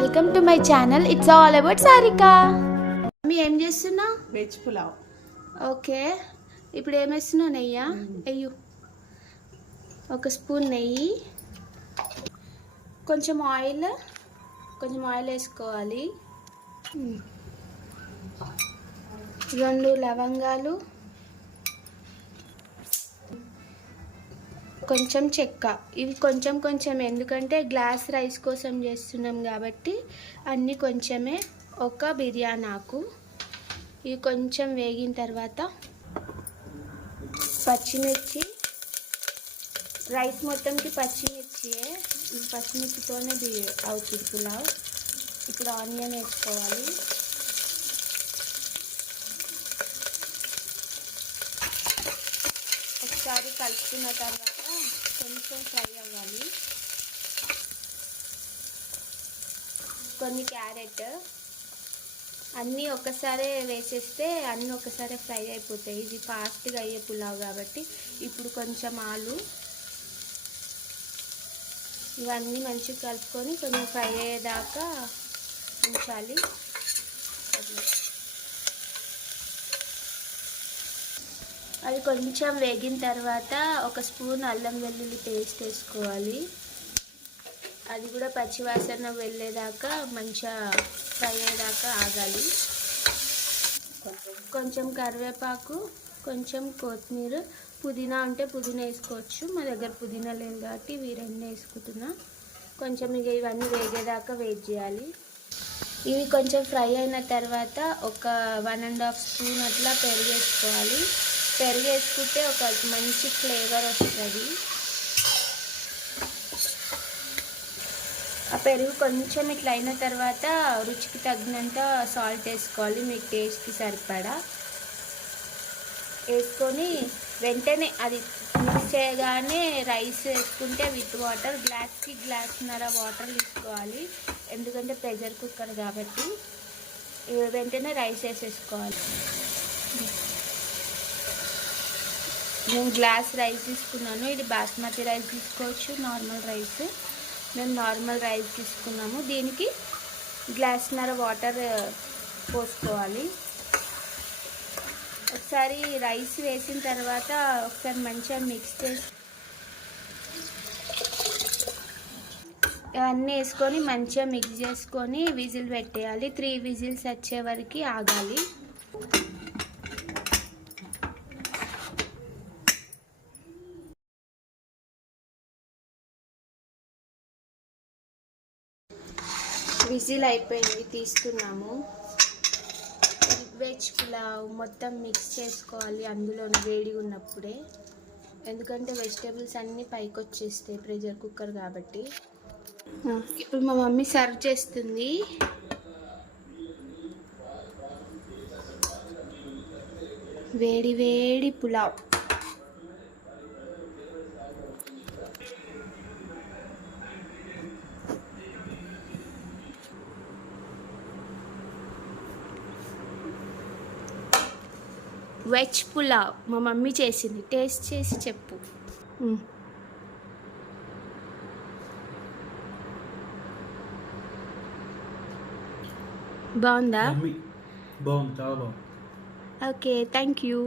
Welcome to my channel. It's all about Sarika. మీ ఏం చేస్తున్నా? వెజ్ పులావ్. ఓకే, ఇప్పుడు ఏం వేస్తున్నావు? నెయ్యి అయ్యో, ఒక స్పూన్ నెయ్యి, కొంచెం ఆయిల్ వేసుకోవాలి. 2 లవంగాలు, కొంచెం చెక్క. ఇవి కొంచెం ఎందుకంటే గ్లాస్ రైస్ కోసం చేస్తున్నాం కాబట్టి అన్నీ కొంచెమే. ఒక బిర్యానీ ఆకు. ఇవి కొంచెం వేగిన తర్వాత పచ్చిమిర్చి. రైస్ మొత్తంకి పచ్చిమిర్చితోనే అవుతుంది పులావ్. ఇప్పుడు ఆనియన్ వేసుకోవాలి. ఒకసారి కలుపుకున్న తర్వాత కొంచెం ఫ్రై అవ్వాలి. కొన్ని క్యారెట్ అన్నీ ఒక్కసారి వేసేస్తే అన్నీ ఒక్కసారి ఫ్రై అయిపోతాయి. ఇది ఫాస్ట్గా అయ్యే పులావ్ కాబట్టి. ఇప్పుడు కొంచెం ఆలు, ఇవన్నీ మంచిగా కలుపుకొని కొంచెం ఫ్రై అయ్యేదాకా ఉంచాలి. అది కొంచెం వేగిన తర్వాత ఒక స్పూన్ అల్లం వెల్లుల్లి పేస్ట్ వేసుకోవాలి. అది కూడా పచ్చివాసన వెళ్ళేదాకా మంచిగా ఫ్రై అయ్యేదాకా ఆగాలి. కొంచెం కరివేపాకు, కొంచెం కొత్తిమీర, పుదీనా ఉంటే పుదీనా వేసుకోవచ్చు. మా దగ్గర పుదీనా లేదు కాబట్టి ఇవి 2 వేసుకుంటున్నా. కొంచెం ఇక ఇవన్నీ వేగేదాకా వెయిట్ చేయాలి. ఇవి కొంచెం ఫ్రై అయిన తర్వాత ఒక 1.5 స్పూన్ అట్లా పెరుగు వేసుకోవాలి. పెరుగు వేసుకుంటే ఒక మంచి ఫ్లేవర్ వస్తుంది. ఆ పెరుగు కొంచెం ఇట్లా అయిన తర్వాత రుచికి తగినంత సాల్ట్ వేసుకోవాలి, మీకు టేస్ట్కి సరిపడా వేసుకొని వెంటనే అది మిక్స్ చేయగానే రైస్ వేసుకుంటే విత్ వాటర్, గ్లాస్కి గ్లాస్న్నర వాటర్ తీసుకోవాలి. ఎందుకంటే ప్రెషర్ కుక్కర్ కాబట్టి వెంటనే రైస్ వేసేసుకోవాలి. నేను గ్లాస్ రైస్ తీసుకున్నాను. ఇది బాస్మతి రైస్ తీసుకోవచ్చు, నార్మల్ రైస్. మేము నార్మల్ రైస్ తీసుకున్నాము. దీనికి గ్లాస్న్నర వాటర్ పోసుకోవాలి. ఒకసారి రైస్ వేసిన తర్వాత ఒకసారి మంచిగా మిక్స్ చేసి ఇవన్నీ వేసుకొని మంచిగా మిక్స్ చేసుకొని విజిల్ పెట్టేయాలి. 3 విజిల్స్ వచ్చే వరకు ఆగాలి. విజిల్ అయిపోయింది, తీస్తున్నాము. వెజ్ పులావ్ మొత్తం మిక్స్ చేసుకోవాలి అందులో వేడిగా ఉన్నప్పుడే, ఎందుకంటే వెజిటేబుల్స్ అన్నీ పైకి వచ్చేస్తాయి ప్రెషర్ కుక్కర్ కాబట్టి. ఇప్పుడు మా మమ్మీ సర్వ్ చేస్తుంది. వేడి వేడి పులావ్. వెజ్ పులావ్ మా మమ్మీ చేసింది. టేస్ట్ చేసి చెప్పు. బాగుందా? బాగుంది, చాలా బాగుంది. Okay, thank you.